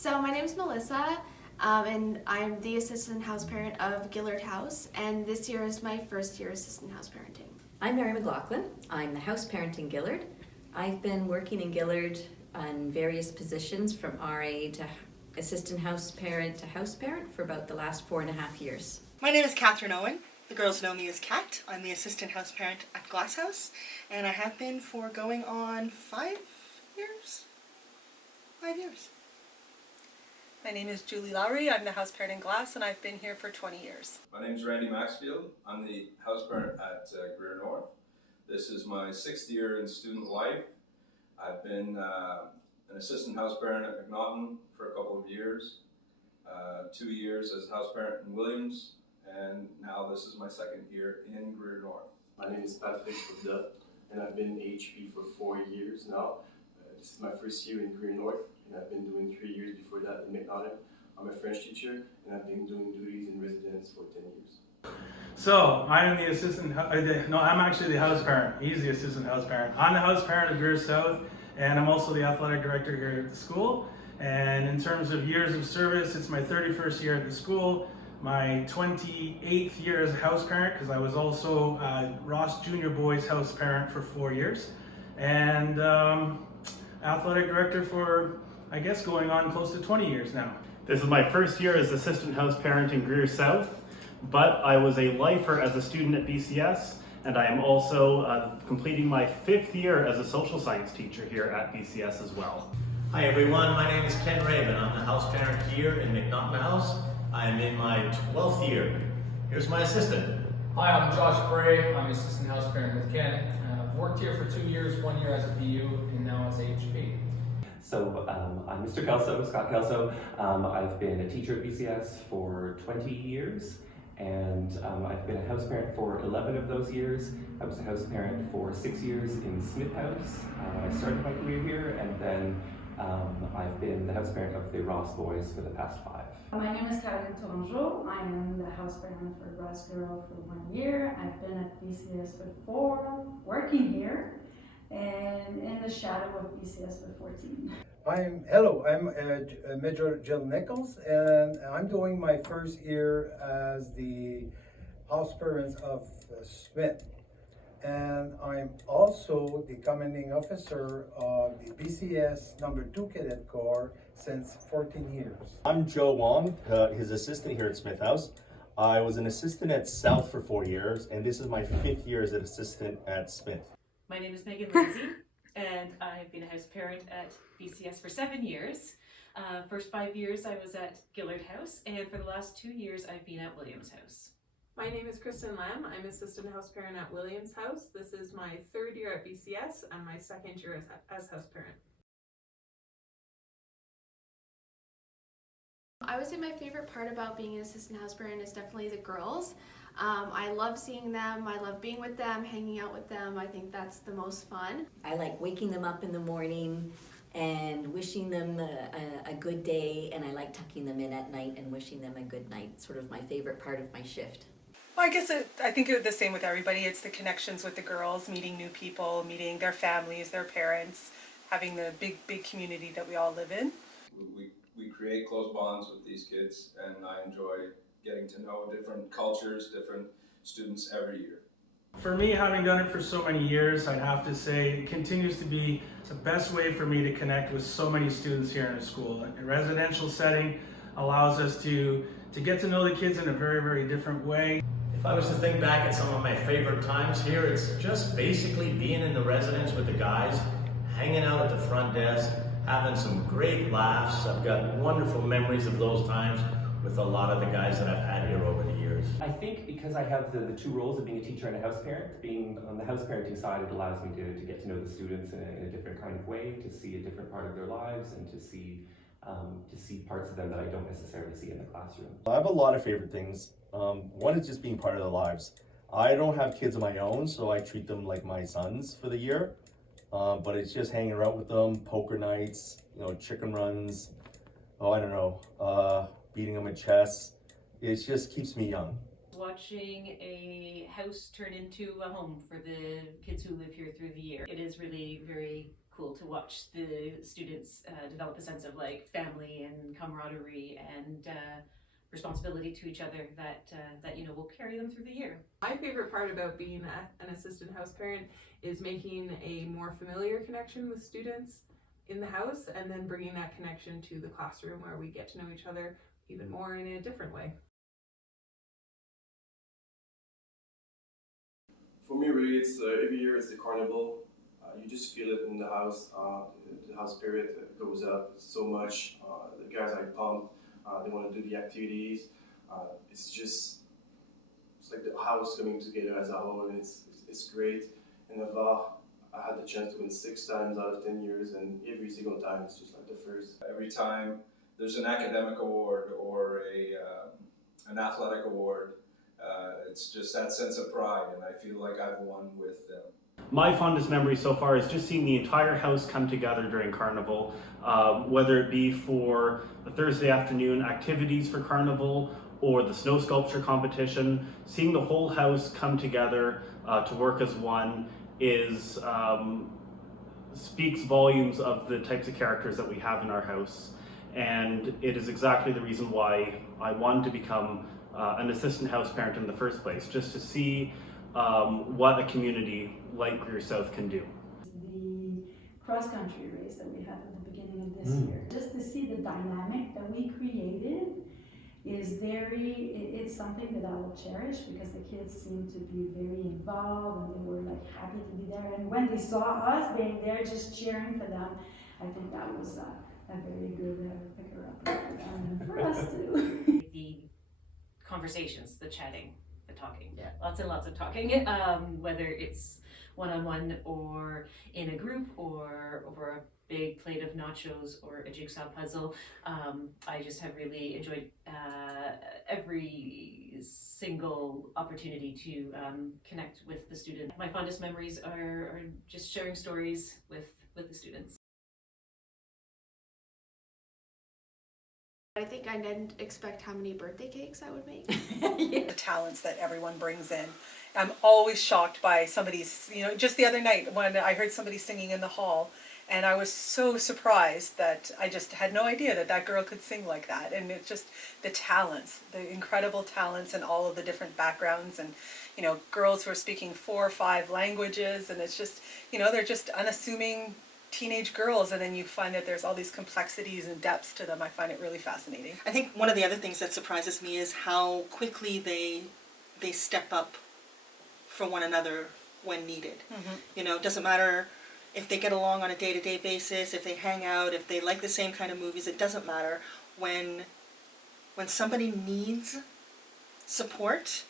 So my name is Melissa, and I'm the assistant house parent of Gillard House, and this year is my first year assistant house parenting. I'm Mary McLaughlin. I'm the house parent in Gillard. I've been working in Gillard on various positions from RA to assistant house parent for about the last 4.5 years. My name is Catherine Owen. The girls know me as Kat. I'm the assistant house parent at Glass House, and I have been for going on 5 years. 5 years. My name is Julie Lowry. I'm the house parent in Glass, and I've been here for 20 years. My name is Randy Maxfield. I'm the house parent at Grier North. This is my 6th year in student life. I've been an assistant house parent at McNaughton for a couple of years, 2 years as house parent in Williams, and now this is my 2nd year in Grier North. My name is Patrick Robidas, and I've been in HP for 4 years now. This is my first year in Grier North, and I've been doing 3 years before that in McNaughton. I'm a French teacher, and I've been doing duties in residence for 10 years. So, I'm the assistant, I'm actually the house parent. He's the assistant house parent. I'm the house parent of Grier South, and I'm also the athletic director here at the school. And in terms of years of service, it's my 31st year at the school, my 28th year as a house parent, because I was also Ross Junior Boys house parent for 4 years. And athletic director for, I guess, going on close to 20 years now. This is my first year as assistant house parent in Grier South, but I was a lifer as a student at BCS, and I am also completing my 5th year as a social science teacher here at BCS as well. Hi everyone, my name is Ken Raven. I'm the house parent here in McNaughton House. I'm in my 12th year. Here's my assistant. Hi, I'm Josh Bray. I'm assistant house parent with Ken. I've worked here for 2 years, 1 year as a BU, and now as HP. So I'm Mr. Kelso, Scott Kelso. I've been a teacher at BCS for 20 years, and I've been a house parent for 11 of those years. I was a house parent for 6 years in Smith House when I started my career here, and then I've been the house parent of the Ross Boys for the past 5. My name is Caroline Tourangeau. I am the house parent for Grass Girl for 1 year. I've been at BCS for 4, working here, and in the shadow of BCS for 14. I'm Major Jill Nichols, and I'm doing my first year as the house parent of Smith. And I'm also the commanding officer of the BCS number 2 Cadet Corps since 14 years. I'm Joe Wong, his assistant here at Smith House. I was an assistant at South for 4 years, and this is my 5th year as an assistant at Smith. My name is Megan Lindsay, and I've been a house parent at BCS for 7 years. First 5 years I was at Gillard House, and for the last 2 years I've been at Williams House. My name is Kristen Lamb. I'm assistant house parent at Williams House. This is my 3rd year at BCS and my 2nd year as house parent. I would say my favorite part about being an assistant house parent is definitely the girls. I love seeing them, I love being with them, hanging out with them. I think that's the most fun. I like waking them up in the morning and wishing them a good day, and I like tucking them in at night and wishing them a good night. It's sort of my favorite part of my shift. Well, I think it's the same with everybody. It's the connections with the girls, meeting new people, meeting their families, their parents, having the big community that we all live in. We create close bonds with these kids, and I enjoy getting to know different cultures, different students every year. For me, having done it for so many years, I'd have to say it continues to be the best way for me to connect with so many students here in the school. A residential setting allows us to get to know the kids in a very, very different way. If I was to think back at some of my favorite times here, it's just basically being in the residence with the guys, hanging out at the front desk, having some great laughs. I've got wonderful memories of those times with a lot of the guys that I've had here over the years. I think because I have the 2 roles of being a teacher and a house parent, being on the house parenting side, it allows me to get to know the students in a different kind of way, to see a different part of their lives, and to see parts of them that I don't necessarily see in the classroom. I have a lot of favorite things. One is just being part of their lives. I don't have kids of my own, so I treat them like my sons for the year. But it's just hanging out with them, poker nights, chicken runs, beating them at chess. It just keeps me young. Watching a house turn into a home for the kids who live here through the year. It is really very cool to watch the students develop a sense of like family and camaraderie and responsibility to each other that you know will carry them through the year. My favorite part about being an assistant house parent is making a more familiar connection with students in the house and then bringing that connection to the classroom where we get to know each other even more in a different way. For me, really, it's every year it's the carnival. You just feel it in the house. The house spirit goes up so much. The guys are pumped. They want to do the activities. It's like the house coming together as a whole, and it's great. In Navarre, I had the chance to win 6 times out of 10 years, and every single time it's just like the first. Every time there's an academic award or an athletic award, it's just that sense of pride, and I feel like I've won with them. My fondest memory so far is just seeing the entire house come together during Carnival, whether it be for the Thursday afternoon activities for Carnival or the snow sculpture competition. Seeing the whole house come together to work as one speaks volumes of the types of characters that we have in our house, and it is exactly the reason why I wanted to become an assistant house parent in the first place, just to see what a community like Grier South can do. The cross-country race that we had at the beginning of this year, just to see the dynamic that we created is it's something that I will cherish, because the kids seem to be very involved and they were like happy to be there, and when they saw us being there just cheering for them, I think that was a very good picker up for them and for us too. The conversations, the chatting, the talking, lots and lots of talking, whether it's one-on-one or in a group or over a big plate of nachos or a jigsaw puzzle. I just have really enjoyed every single opportunity to connect with the student. My fondest memories are just sharing stories with the students. I think I didn't expect how many birthday cakes I would make. The talents that everyone brings in. I'm always shocked by somebody's, just the other night when I heard somebody singing in the hall, and I was so surprised that I just had no idea that girl could sing like that. And it's just the talents, the incredible talents and all of the different backgrounds, and girls who are speaking 4 or 5 languages, and it's just, they're just unassuming teenage girls, and then you find that there's all these complexities and depths to them. I find it really fascinating. I think one of the other things that surprises me is how quickly they step up for one another when needed. It doesn't matter if they get along on a day-to-day basis, if they hang out, if they like the same kind of movies, it doesn't matter. When somebody needs support,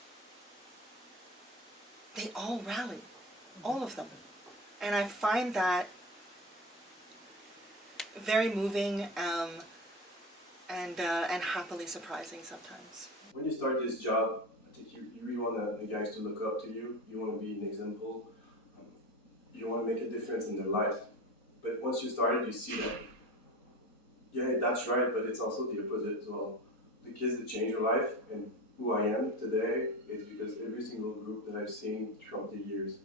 they all rally, all of them. And I find that very moving and happily surprising sometimes. When you start this job, I think you really want the guys to look up to you. You want to be an example. You want to make a difference in their life. But once you started, you see that, yeah, that's right, but it's also the opposite as well. The kids that change your life and who I am today is because every single group that I've seen throughout the years,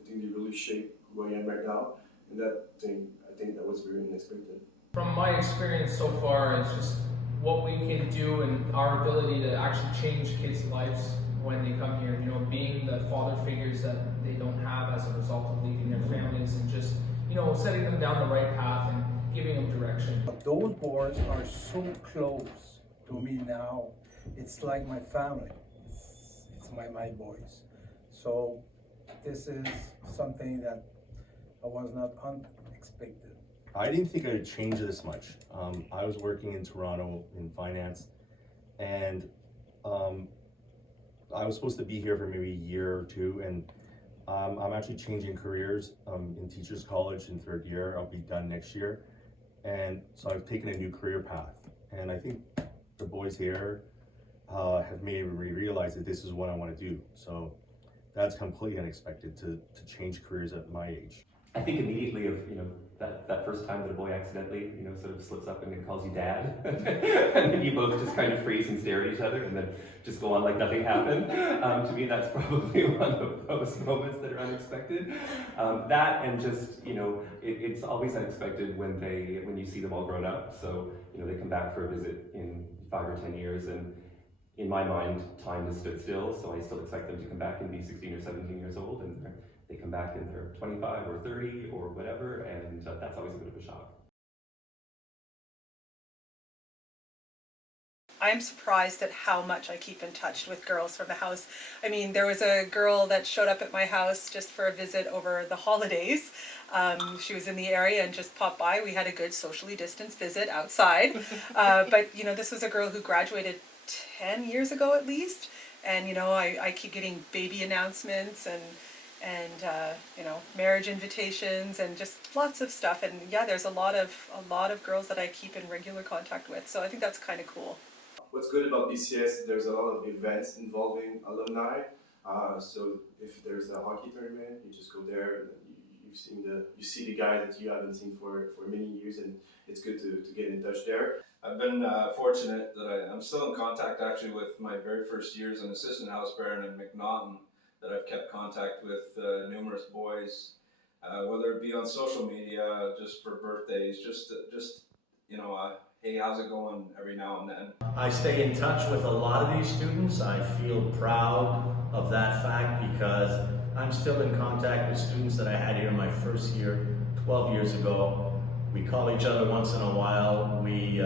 I think they really shape who I am right now. And I think that was very unexpected. From my experience so far, it's just what we can do and our ability to actually change kids' lives when they come here. Being the father figures that they don't have as a result of leaving their families, and just, setting them down the right path and giving them direction. Those boys are so close to me now. It's like my family. It's my boys. So this is something that I was not unexpected. I didn't think I would change this much. I was working in Toronto in finance, and I was supposed to be here for maybe a year or 2, and I'm actually changing careers in Teachers College in 3rd year. I'll be done next year, and so I've taken a new career path, and I think the boys here have made me realize that this is what I want to do. So that's completely unexpected to change careers at my age. I think immediately of that first time that a boy accidentally, sort of slips up and calls you dad, and then you both just kind of freeze and stare at each other and then just go on like nothing happened. To me, that's probably one of those moments that are unexpected. That and just, it's always unexpected when you see them all grown up. So, they come back for a visit in 5 or 10 years, and in my mind, time has stood still, so I still expect them to come back and be 16 or 17 years old, and they come back and they're 25 or 30 or whatever, and that's always a bit of a shock. I'm surprised at how much I keep in touch with girls from the house. I mean, there was a girl that showed up at my house just for a visit over the holidays. She was in the area and just popped by. We had a good socially distanced visit outside. But, this was a girl who graduated 10 years ago at least. And, I keep getting baby announcements and marriage invitations and just lots of stuff. And yeah, there's a lot of girls that I keep in regular contact with. So I think that's kind of cool. What's good about BCS, there's a lot of events involving alumni. So if there's a hockey tournament, you just go there. You see the guy that you haven't seen for many years, and it's good to get in touch there. I've been fortunate that I'm still in contact actually with my very first year as an assistant house parent in McNaughton, that I've kept contact with numerous boys, whether it be on social media, just for birthdays, just hey, how's it going, every now and then. I stay in touch with a lot of these students. I feel proud of that fact because I'm still in contact with students that I had here in my first year, 12 years ago. We call each other once in a while. We,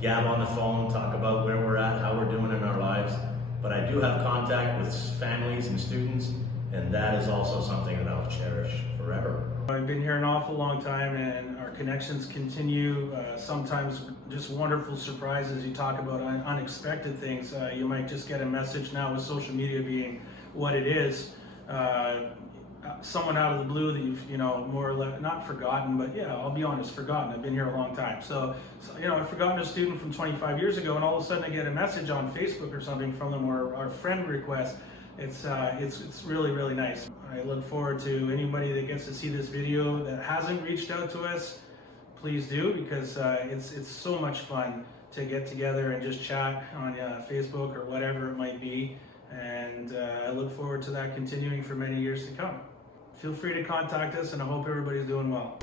gab on the phone, talk about where we're at, how we're doing in our lives. But I do have contact with families and students, and that is also something that I'll cherish forever. I've been here an awful long time, and our connections continue. Sometimes just wonderful surprises. You talk about unexpected things. You might just get a message now with social media being what it is. Someone out of the blue that you've, more or less, not forgotten, but yeah, I'll be honest, forgotten. I've been here a long time. So I've forgotten a student from 25 years ago, and all of a sudden I get a message on Facebook or something from them, or our friend request. It's really, really nice. I look forward to anybody that gets to see this video that hasn't reached out to us. Please do, because it's so much fun to get together and just chat on Facebook or whatever it might be. And I look forward to that continuing for many years to come. Feel free to contact us, and I hope everybody's doing well.